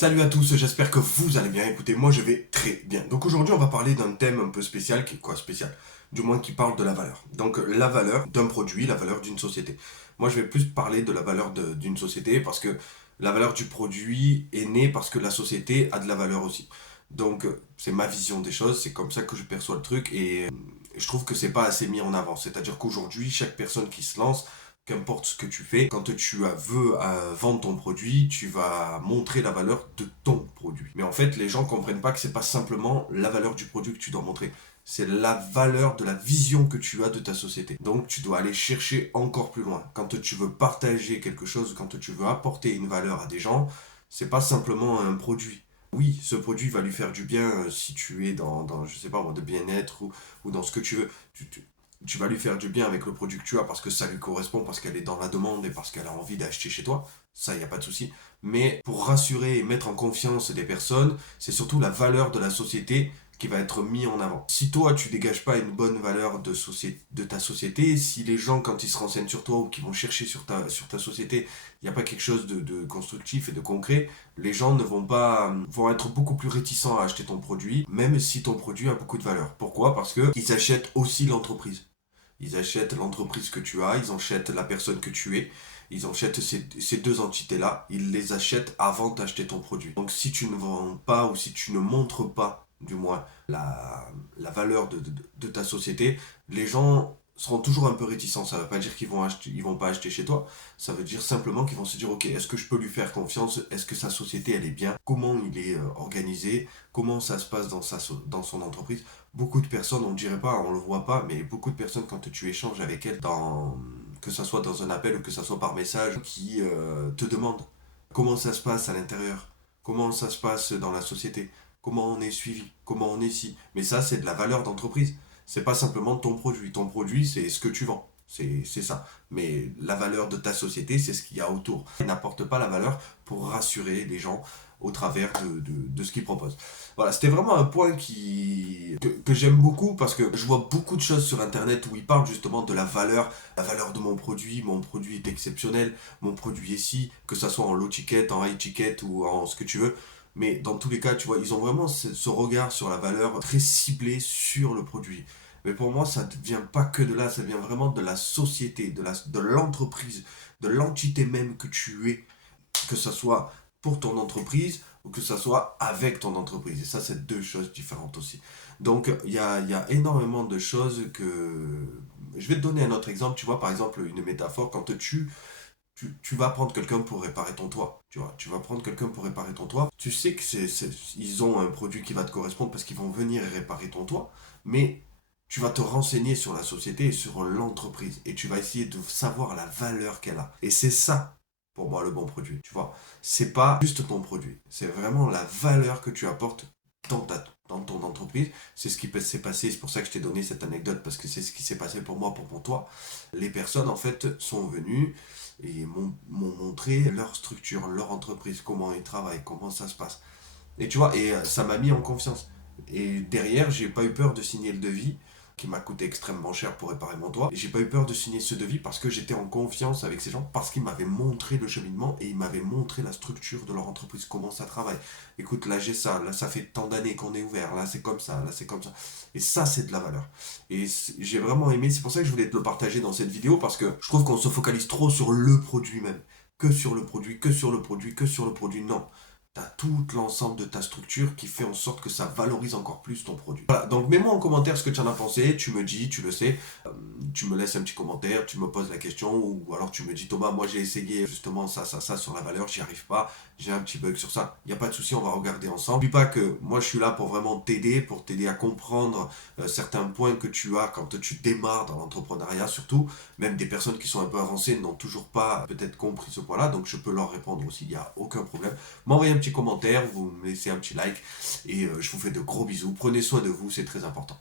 Salut à tous, j'espère que vous allez bien. Écoutez, moi je vais très bien. Donc aujourd'hui on va parler d'un thème un peu spécial, qui est quoi spécial? Du moins qui parle de la valeur. Donc la valeur d'un produit, la valeur d'une société. Moi je vais plus parler de la valeur d'une société parce que la valeur du produit est née parce que la société a de la valeur aussi. Donc c'est ma vision des choses, c'est comme ça que je perçois le truc et je trouve que c'est pas assez mis en avant. C'est-à-dire qu'aujourd'hui chaque personne qui se lance, qu'importe ce que tu fais, quand tu veux vendre ton produit, tu vas montrer la valeur de ton produit. Mais en fait, les gens comprennent pas que c'est pas simplement la valeur du produit que tu dois montrer. C'est la valeur de la vision que tu as de ta société. Donc, tu dois aller chercher encore plus loin. Quand tu veux partager quelque chose, quand tu veux apporter une valeur à des gens, c'est pas simplement un produit. Oui, ce produit va lui faire du bien si tu es dans je sais pas moi, de bien-être ou dans ce que tu veux. Tu vas lui faire du bien avec le produit que tu as parce que ça lui correspond, parce qu'elle est dans la demande et parce qu'elle a envie d'acheter chez toi. Ça, il n'y a pas de souci. Mais pour rassurer et mettre en confiance des personnes, c'est surtout la valeur de la société qui va être mis en avant. Si toi, tu dégages pas une bonne valeur de ta société, si les gens, quand ils se renseignent sur toi ou qu'ils vont chercher sur ta société, il n'y a pas quelque chose de constructif et de concret, les gens ne vont pas, vont être beaucoup plus réticents à acheter ton produit, même si ton produit a beaucoup de valeur. Pourquoi? Parce que ils achètent aussi l'entreprise. Ils achètent l'entreprise que tu as, ils achètent la personne que tu es, ils achètent ces deux entités-là, ils les achètent avant d'acheter ton produit. Donc si tu ne vends pas ou si tu ne montres pas, du moins, la valeur de ta société, les gens seront toujours un peu réticents. Ça ne veut pas dire ils vont pas acheter chez toi. Ça veut dire simplement qu'ils vont se dire, ok, est-ce que je peux lui faire confiance? Est-ce que sa société, elle est bien? Comment il est organisé? Comment ça se passe dans son entreprise? Beaucoup de personnes, on ne dirait pas, on ne le voit pas, mais beaucoup de personnes, quand tu échanges avec elles, que ce soit dans un appel ou que ce soit par message, qui te demandent comment ça se passe à l'intérieur, comment ça se passe dans la société, comment on est suivi, comment on est ici. Mais ça, c'est de la valeur d'entreprise. C'est pas simplement ton produit. Ton produit, c'est ce que tu vends. C'est ça. Mais la valeur de ta société, c'est ce qu'il y a autour. Elle n'apporte pas la valeur pour rassurer les gens au travers de ce qu'ils proposent. Voilà, c'était vraiment un point que j'aime beaucoup parce que je vois beaucoup de choses sur internet où ils parlent justement de la valeur de mon produit est exceptionnel, mon produit est si, que ça soit en low ticket, en high ticket ou en ce que tu veux. Mais dans tous les cas, tu vois, ils ont vraiment ce regard sur la valeur très ciblé sur le produit. Mais pour moi, ça ne vient pas que de là, ça vient vraiment de la société, de l'entreprise, de l'entité même que tu es, que ce soit pour ton entreprise ou que ce soit avec ton entreprise. Et ça, c'est deux choses différentes aussi. Donc, il y a énormément de choses que... Je vais te donner un autre exemple. Tu vois, par exemple, une métaphore, quand tu vas prendre quelqu'un pour réparer ton toit. Tu vois, tu vas prendre quelqu'un pour réparer ton toit. Tu sais que ils ont un produit qui va te correspondre parce qu'ils vont venir réparer ton toit. Mais tu vas te renseigner sur la société et sur l'entreprise. Et tu vas essayer de savoir la valeur qu'elle a. Et c'est ça, pour moi, le bon produit. Tu vois, c'est pas juste ton produit. C'est vraiment la valeur que tu apportes dans ton entreprise. C'est ce qui s'est passé. C'est pour ça que je t'ai donné cette anecdote parce que c'est ce qui s'est passé pour moi, pour mon toit. Les personnes, en fait, sont venues et m'ont montré leur structure, leur entreprise, comment ils travaillent, comment ça se passe. Et tu vois, et ça m'a mis en confiance. Et derrière, j'ai pas eu peur de signer le devis, qui m'a coûté extrêmement cher pour réparer mon toit. Et j'ai pas eu peur de signer ce devis parce que j'étais en confiance avec ces gens, parce qu'ils m'avaient montré le cheminement et ils m'avaient montré la structure de leur entreprise, comment ça travaille. Écoute, là j'ai ça, là ça fait tant d'années qu'on est ouvert, là c'est comme ça, là c'est comme ça. Et ça, c'est de la valeur. Et j'ai vraiment aimé, c'est pour ça que je voulais te le partager dans cette vidéo, parce que je trouve qu'on se focalise trop sur le produit même. Que sur le produit, que sur le produit, que sur le produit. Non, tu as tout l'ensemble de ta structure qui fait en sorte que ça valorise encore plus ton produit. Voilà, donc mets-moi en commentaire ce que tu en as pensé, tu me dis, tu le sais, tu me laisses un petit commentaire, tu me poses la question, ou alors tu me dis Thomas, moi j'ai essayé justement ça sur la valeur, j'y arrive pas, j'ai un petit bug sur ça. Il n'y a pas de souci, on va regarder ensemble. N'oublie pas que moi je suis là pour vraiment t'aider, pour t'aider à comprendre certains points que tu as quand tu démarres dans l'entrepreneuriat, surtout, même des personnes qui sont un peu avancées n'ont toujours pas peut-être compris ce point-là, donc je peux leur répondre aussi, il n'y a aucun problème. M'envoyez un petit commentaire, vous me laissez un petit like et je vous fais de gros bisous. Prenez soin de vous, c'est très important.